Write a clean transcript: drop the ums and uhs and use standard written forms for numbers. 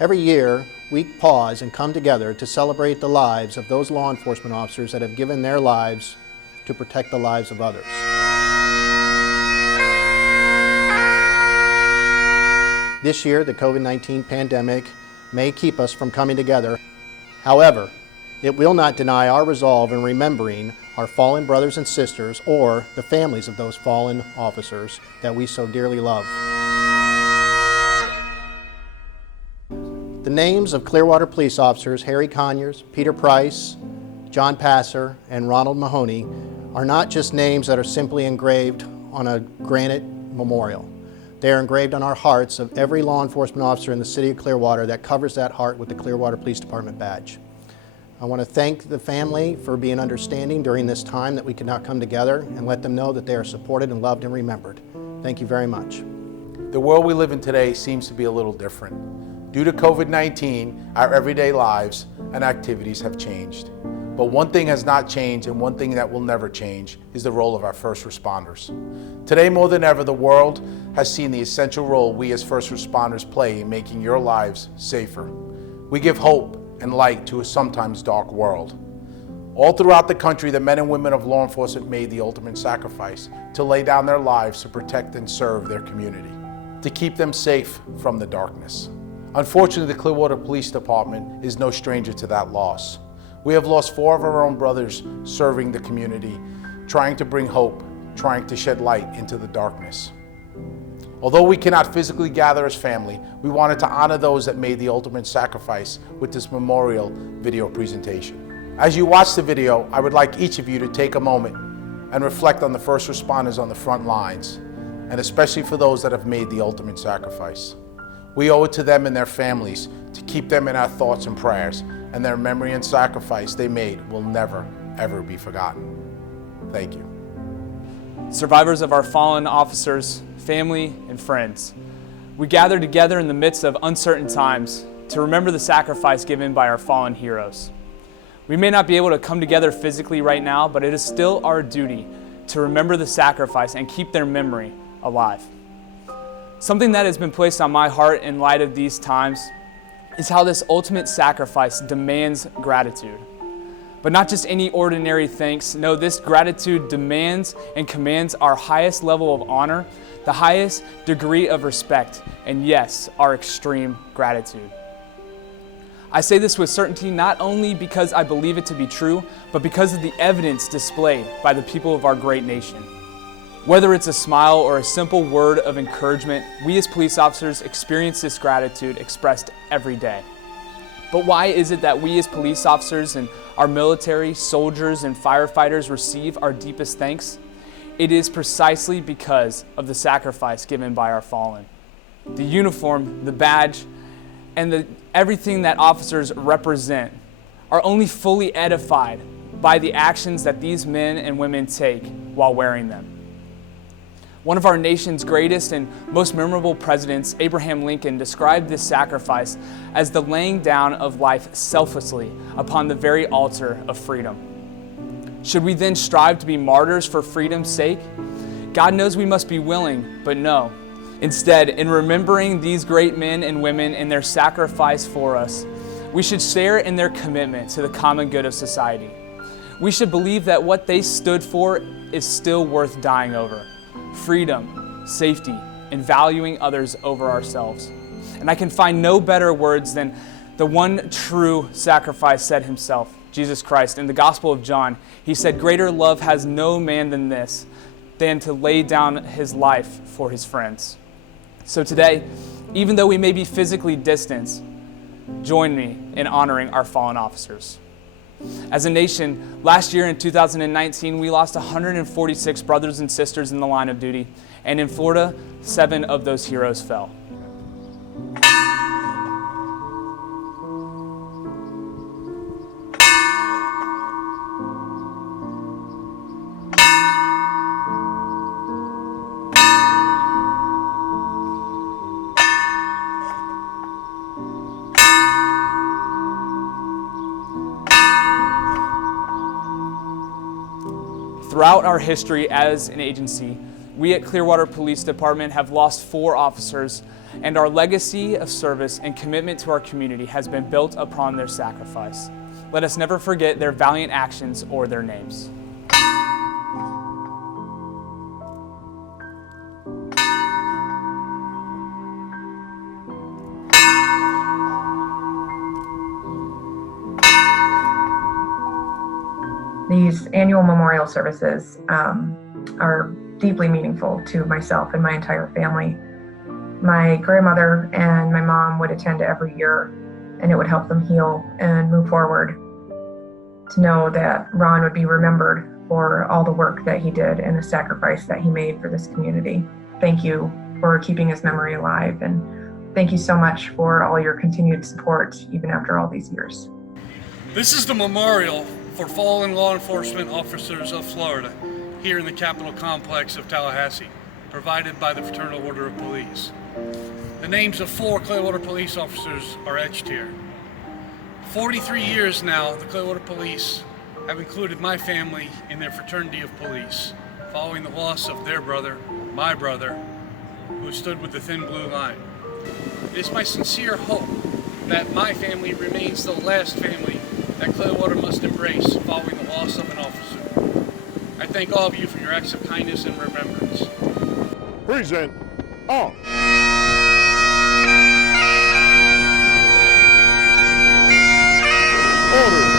Every year, we pause and come together to celebrate the lives of those law enforcement officers that have given their lives to protect the lives of others. This year, the COVID-19 pandemic may keep us from coming together. However, it will not deny our resolve in remembering our fallen brothers and sisters or the families of those fallen officers that we so dearly love. The names of Clearwater police officers Harry Conyers, Peter Price, John Passer, and Ronald Mahoney are not just names that are simply engraved on a granite memorial. They are engraved on our hearts of every law enforcement officer in the city of Clearwater that covers that heart with the Clearwater Police Department badge. I want to thank the family for being understanding during this time that we could not come together, and let them know that they are supported and loved and remembered. Thank you very much. The world we live in today seems to be a little different. Due to COVID-19, our everyday lives and activities have changed. But one thing has not changed, and one thing that will never change, is the role of our first responders. Today more than ever, the world has seen the essential role we as first responders play in making your lives safer. We give hope and light to a sometimes dark world. All throughout the country, the men and women of law enforcement made the ultimate sacrifice to lay down their lives to protect and serve their community, to keep them safe from the darkness. Unfortunately, the Clearwater Police Department is no stranger to that loss. We have lost 4 of our own brothers serving the community, trying to bring hope, trying to shed light into the darkness. Although we cannot physically gather as family, we wanted to honor those that made the ultimate sacrifice with this memorial video presentation. As you watch the video, I would like each of you to take a moment and reflect on the first responders on the front lines, and especially for those that have made the ultimate sacrifice. We owe it to them and their families to keep them in our thoughts and prayers, and their memory and sacrifice they made will never, ever be forgotten. Thank you. Survivors of our fallen officers, family, and friends, we gather together in the midst of uncertain times to remember the sacrifice given by our fallen heroes. We may not be able to come together physically right now, but it is still our duty to remember the sacrifice and keep their memory alive. Something that has been placed on my heart in light of these times is how this ultimate sacrifice demands gratitude. But not just any ordinary thanks. No, this gratitude demands and commands our highest level of honor, the highest degree of respect, and yes, our extreme gratitude. I say this with certainty not only because I believe it to be true, but because of the evidence displayed by the people of our great nation. Whether it's a smile or a simple word of encouragement, we as police officers experience this gratitude expressed every day. But why is it that we as police officers and our military, soldiers, and firefighters receive our deepest thanks? It is precisely because of the sacrifice given by our fallen. The uniform, the badge, and everything that officers represent are only fully edified by the actions that these men and women take while wearing them. One of our nation's greatest and most memorable presidents, Abraham Lincoln, described this sacrifice as the laying down of life selflessly upon the very altar of freedom. Should we then strive to be martyrs for freedom's sake? God knows we must be willing, but no. Instead, in remembering these great men and women and their sacrifice for us, we should share in their commitment to the common good of society. We should believe that what they stood for is still worth dying over. Freedom, safety, and valuing others over ourselves. And I can find no better words than the one true sacrifice said himself, Jesus Christ. In the Gospel of John, he said, "Greater love has no man than this, than to lay down his life for his friends." So today, even though we may be physically distant, join me in honoring our fallen officers. As a nation, last year in 2019, we lost 146 brothers and sisters in the line of duty, and in Florida, 7 of those heroes fell. Throughout our history as an agency, We at Clearwater Police Department have lost 4 officers, and our legacy of service and commitment to our community has been built upon their sacrifice. Let us never forget their valiant actions or their names. These annual memorial services are deeply meaningful to myself and my entire family. My grandmother and my mom would attend every year, and it would help them heal and move forward. To know that Ron would be remembered for all the work that he did and the sacrifice that he made for this community. Thank you for keeping his memory alive, and thank you so much for all your continued support even after all these years. This is the memorial for fallen law enforcement officers of Florida here in the Capitol Complex of Tallahassee, provided by the Fraternal Order of Police. The names of 4 Clearwater police officers are etched here. 43 years now, the Clearwater Police have included my family in their fraternity of police, following the loss of their brother, my brother, who stood with the thin blue line. It is my sincere hope that my family remains the last family that Clearwater must embrace following the loss of an officer. I thank all of you for your acts of kindness and remembrance. Present on. Order.